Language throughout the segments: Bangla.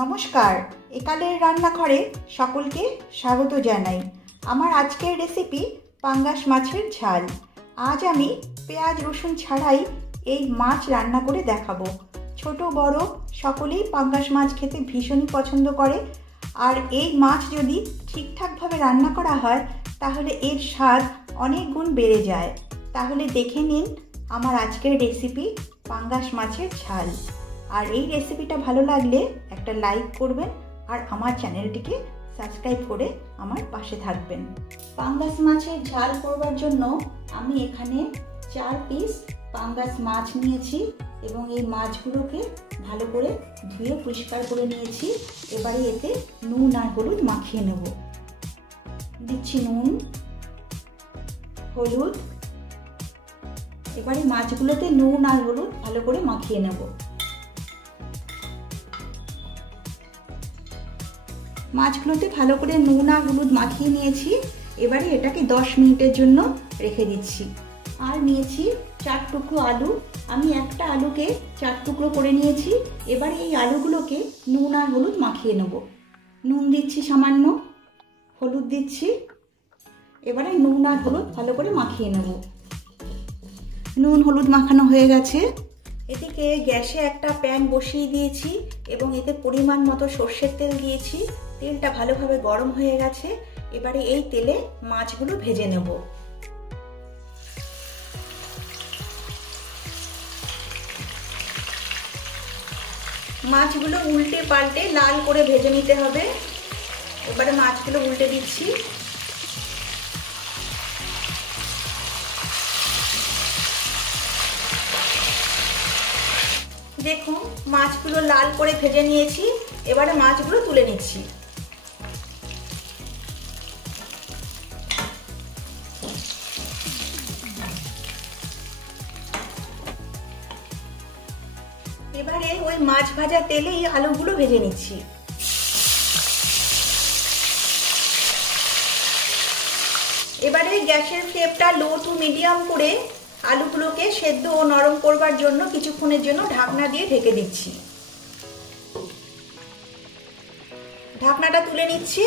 নমস্কার, একালের রান্নাঘরে সকলকে স্বাগত জানাই। আমার আজকের রেসিপি পাঙ্গাস মাছের ঝাল। আজ আমি পেঁয়াজ রসুন ছাড়াই এই মাছ রান্না করে দেখাবো। ছোট বড় সকলেই পাঙ্গাস মাছ খেতে ভীষণই পছন্দ করে। আর এই মাছ যদি ঠিকঠাকভাবে রান্না করা হয় তাহলে এর স্বাদ অনেক গুণ বেড়ে যায়। তাহলে দেখে নিন আমার আজকের রেসিপি পাঙ্গাস মাছের ঝাল। আর এই রেসিপিটা ভালো লাগলে একটা লাইক করবেন আর আমার চ্যানেলটিকে সাবস্ক্রাইব করে আমার পাশে থাকবেন। পাঙ্গাস মাছের ঝাল করবার জন্য আমি এখানে 4 পিস পাঙ্গাস মাছ নিয়েছি এবং এই মাছগুলোকে ভালো করে ধুয়ে পরিষ্কার করে নিয়েছি। এবারে এতে নুন আর হলুদ মাখিয়ে নেব। দিচ্ছি নুন, হলুদ। এবারে মাছগুলোতে নুন আর হলুদ ভালো করে মাখিয়ে নেব। মাছগুলোতে ভালো করে নুন আর হলুদ মাখিয়ে নিয়েছি। এবারে এটাকে 10 মিনিটের জন্য রেখে দিচ্ছি। আর নিয়েছি 4 টুকরো আলু। আমি একটা আলুকে 4 টুকরো করে নিয়েছি। এবারে এই আলুগুলোকে নুন আর হলুদ মাখিয়ে নেব। নুন দিচ্ছি সামান্য, হলুদ দিচ্ছি। এবারে নুন আর হলুদ ভালো করে মাখিয়ে নেব। নুন হলুদ মাখানো হয়ে গেছে। এদিকে গ্যাসে একটা প্যান বসিয়ে দিয়েছি এবং এতে পরিমাণ মতো সর্ষের তেল দিয়েছি। তেলটা ভালোভাবে গরম হয়ে গেছে। এবারে এই তেলে মাছগুলো ভেজে নেব। মাছগুলো উল্টে পাল্টে লাল করে ভেজে নিতে হবে। এবারে মাছগুলো উল্টে দিচ্ছি। দেখুন মাছগুলো লাল করে ভেজে নিয়েছি। এবারে মাছগুলো তুলে নিচ্ছি। এবারে ওই মাছ ভাজা তেলেই আলুগুলো ভেজে নিচ্ছি। এবারে গ্যাসের ফ্লেমটা লো টু মিডিয়াম করে আলুগুলোকে সেদ্ধ ও নরম করবার জন্য কিছুক্ষণের জন্য ঢাকনা দিয়ে ঢেকে দিচ্ছি। ঢাকনাটা তুলে নিচ্ছি।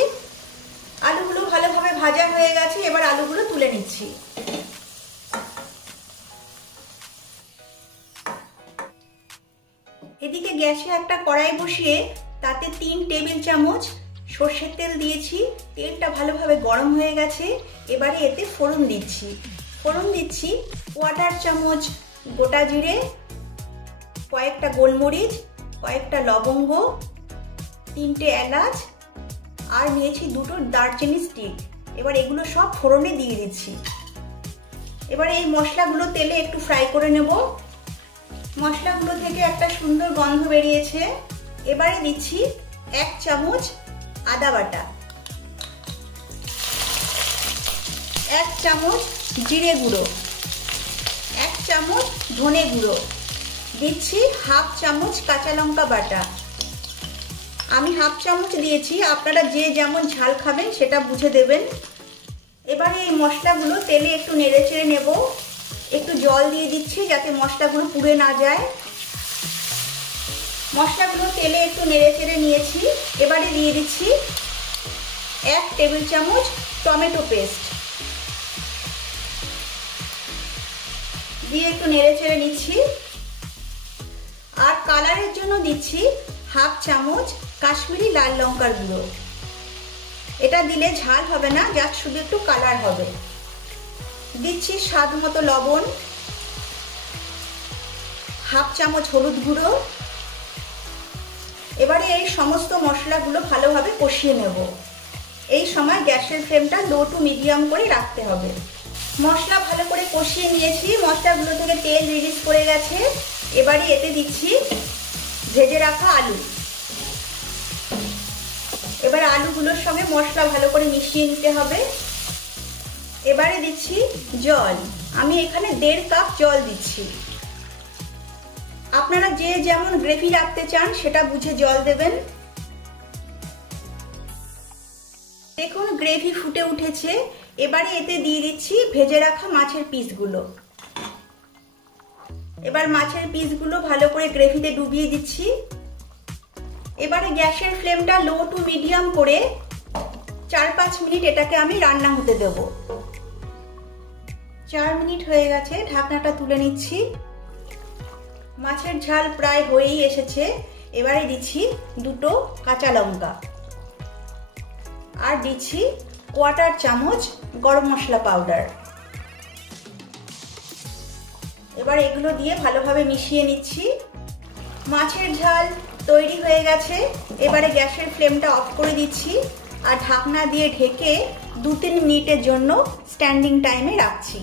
আলুগুলো ভালোভাবে ভাজা হয়ে গেছে। এবার আলুগুলো তুলে নিচ্ছি। এদিকে গ্যাসে একটা কড়াই বসিয়ে তাতে 3 টেবিল চামচ সর্ষের তেল দিয়েছি। তেলটা ভালোভাবে গরম হয়ে গেছে। এবারে এতে ফোড়ন দিচ্ছি। ফোড়ন দিচ্ছি 1/4 চামচ গোটা জিরে, কয়েকটা গোলমরিচ, কয়েকটা লবঙ্গ, 3টে এলাচ আর নিয়েছি 2টো দারচিনি স্টিক। এবার এগুলো সব ফোড়নে দিয়ে দিচ্ছি। এবারে এই মশলাগুলো তেলে একটু ফ্রাই করে নেব। মশলাগুলো থেকে একটা সুন্দর গন্ধ বেরিয়েছে। এবারে দিচ্ছি 1 চামচ আদা বাটা, 1 চামচ জিরে গুঁড়ো, 1 চামচ ধনে গুঁড়ো, দিচ্ছি 1/2 চামচ কাঁচা লঙ্কা বাটা। আমি 1/2 চামচ দিয়েছি, আপনারা যে যেমন ঝাল খাবেন সেটা বুঝে দেবেন। এবারে এই মশলাগুলো তেলে একটু নেড়ে চেড়ে নেব। একটু জল দিয়ে দিচ্ছি যাতে মশলাগুলো পুড়ে না যায়। মশলাগুলো তেলে একটু নেড়ে চেড়ে নিয়েছি। এবারে দিয়ে দিচ্ছি 1 টেবিল চামচ টমেটো পেস্ট দিয়ে একটু নেড়ে চেড়ে নিচ্ছি। আর কালারের জন্য দিচ্ছি 1/2 চামচ কাশ্মীরি লাল লঙ্কার গুঁড়ো। এটা দিলে ঝাল হবে না, জাস্ট শুধু একটু কালার হবে। দিচ্ছি স্বাদ মতো লবণ, 1/2 চামচ হলুদ গুঁড়ো। এবারে এই সমস্ত মশলাগুলো ভালোভাবে কষিয়ে নেব। এই সময় গ্যাসের ফ্লেমটা লো টু মিডিয়াম করে রাখতে হবে। মশলা ভালো করে কষিয়ে নিয়েছি। মশলাগুলো থেকে তেল রিলিজ করে গেছে। এবারে এতে দিচ্ছি ভেজে রাখা আলু। এবার আলুগুলোর সঙ্গে মশলা ভালো করে মিশিয়ে নিতে হবে। এবারে দিচ্ছি জল। আমি এখানে 1.5 কাপ জল দিচ্ছি। আপনারা যে যেমন গ্রেভি রাখতে চান সেটা বুঝে জল দেবেন। দেখুন গ্রেভি ফুটে উঠেছে। এবারে এতে দিয়ে দিচ্ছি ভেজে রাখা মাছের পিসগুলো। এবার মাছের পিসগুলো ভালো করে গ্রেভিতে ডুবিয়ে দিচ্ছি। এবারে গ্যাসের ফ্লেমটা লো টু মিডিয়াম করে 4-5 মিনিট এটাকে আমি রান্না হতে দেব। 4 মিনিট হয়ে গেছে, ঢাকনাটা তুলে নিচ্ছি। মাছের ঝাল প্রায় হয়েই এসেছে। এবারে দিচ্ছি 2টো কাঁচা লঙ্কা আর দিচ্ছি 1/4 চামচ গরম মশলা পাউডার। এবার এগুলো দিয়ে ভালোভাবে মিশিয়ে নিচ্ছি। মাছের ঝাল তৈরি হয়ে গেছে। এবারে গ্যাসের ফ্লেমটা অফ করে দিচ্ছি আর ঢাকনা দিয়ে ঢেকে 2-3 মিনিটের জন্য স্ট্যান্ডিং টাইমে রাখছি।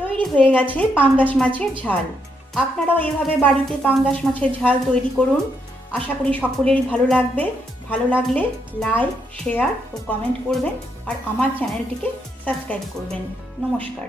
তৈরি হয়ে গেছে পাঙ্গাস মাছের ঝাল। আপনারাও এভাবে বাড়িতে পাঙ্গাস মাছের ঝাল তৈরি করুন। আশা করি সকলেরই ভালো লাগবে। ভালো লাগলে লাইক, শেয়ার ও কমেন্ট করবেন আর আমার চ্যানেলটিকে সাবস্ক্রাইব করবেন। নমস্কার।